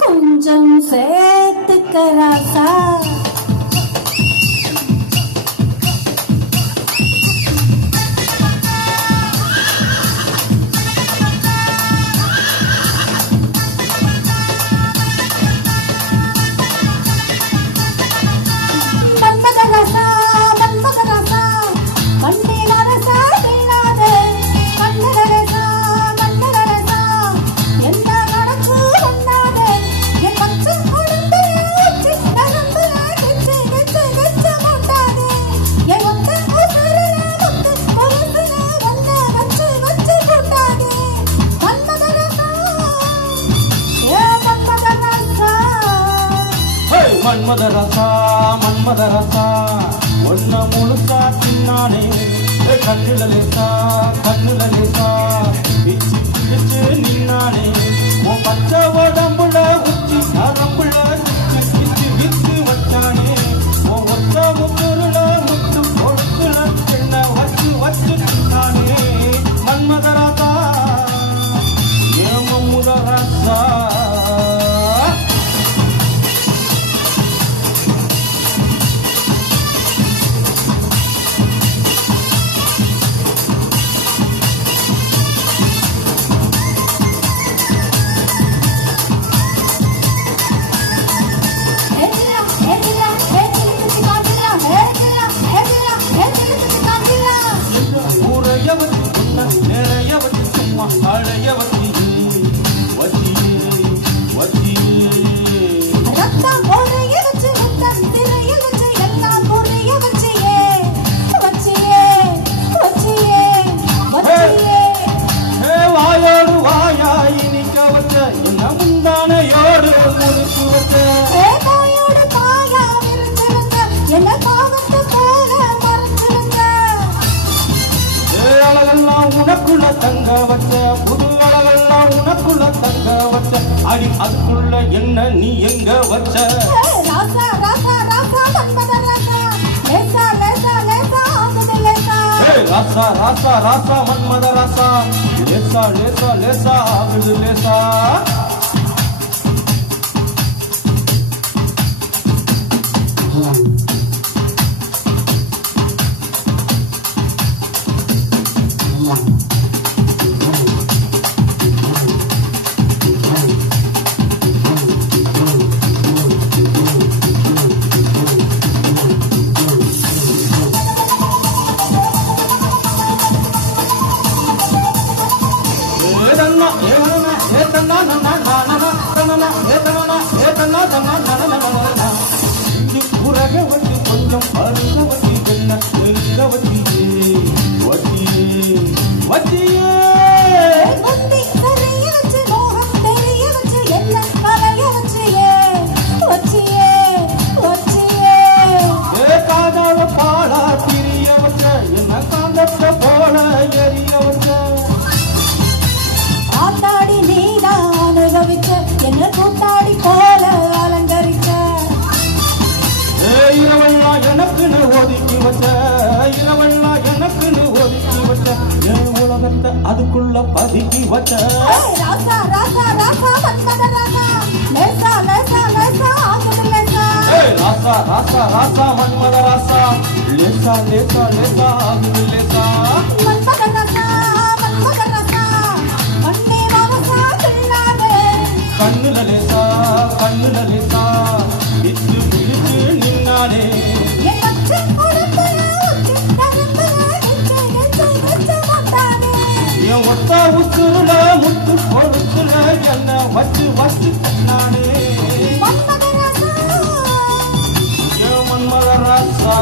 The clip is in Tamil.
கொஞ்சம் சேர்த்துக்க ராசா மன்மத ரசா ஒன்ன முழுசா தின்னானே கண்ணுல லேசா பிச்சு பிடிச்சு நின்னானே உன் பச்சை உடம்புல உச்சி நரம்புல பிச்சு வித்து வச்சானே உன் ஒத்த முக்குருல முத்து பொழுத்துல என்ன வச்சு தின்னானே மன்மத ரசா ஏமமுத ரசா உனக்குள்ள தங்க வச்ச புது அழகெல்லாம் உனக்குள்ள தங்க வச்ச அடி அதுக்குள்ள என்ன நீ எங்க வச்ச ராசா ராசா ராசா மன்மத ராசா லேசா லேசா லேசா ஆகுது லேசா கொஞ்சம் அருக வச்சி என்ன நெருங்க வச்சியே காதால பாலா திரிய வச்ச என்ன காந்தத்தை போல எரிய வச்ச ஆத்தாடி நீதான் அனுபவிச்ச என்ன கூத்தாடி போல அலங்கரிச்ச இரவெல்லாம் எனக்குன்னு ஒதுக்கி வச்ச என் உலகத்தை அதுக்குள்ள பதுக்கி வச்ச ராசா ராசா ராசா மன்மத ராசா லேசா லேசா லேசா ஆகுது லேசா ராசா ராசா ராசா மன்மத ராசா லேசா லேசா லேசா ஆகுது லேசா மன்மத ராசா மண்ணே வாவசா தில்லாதே கண்ணுல லேசா வித்து பிடிச்சு நின்னானே என் ஒத்த உசுருல முத்து பொறுத்துல என்ன வச்சு கண்ணானே மன்மத ராசா மன்மத ராசா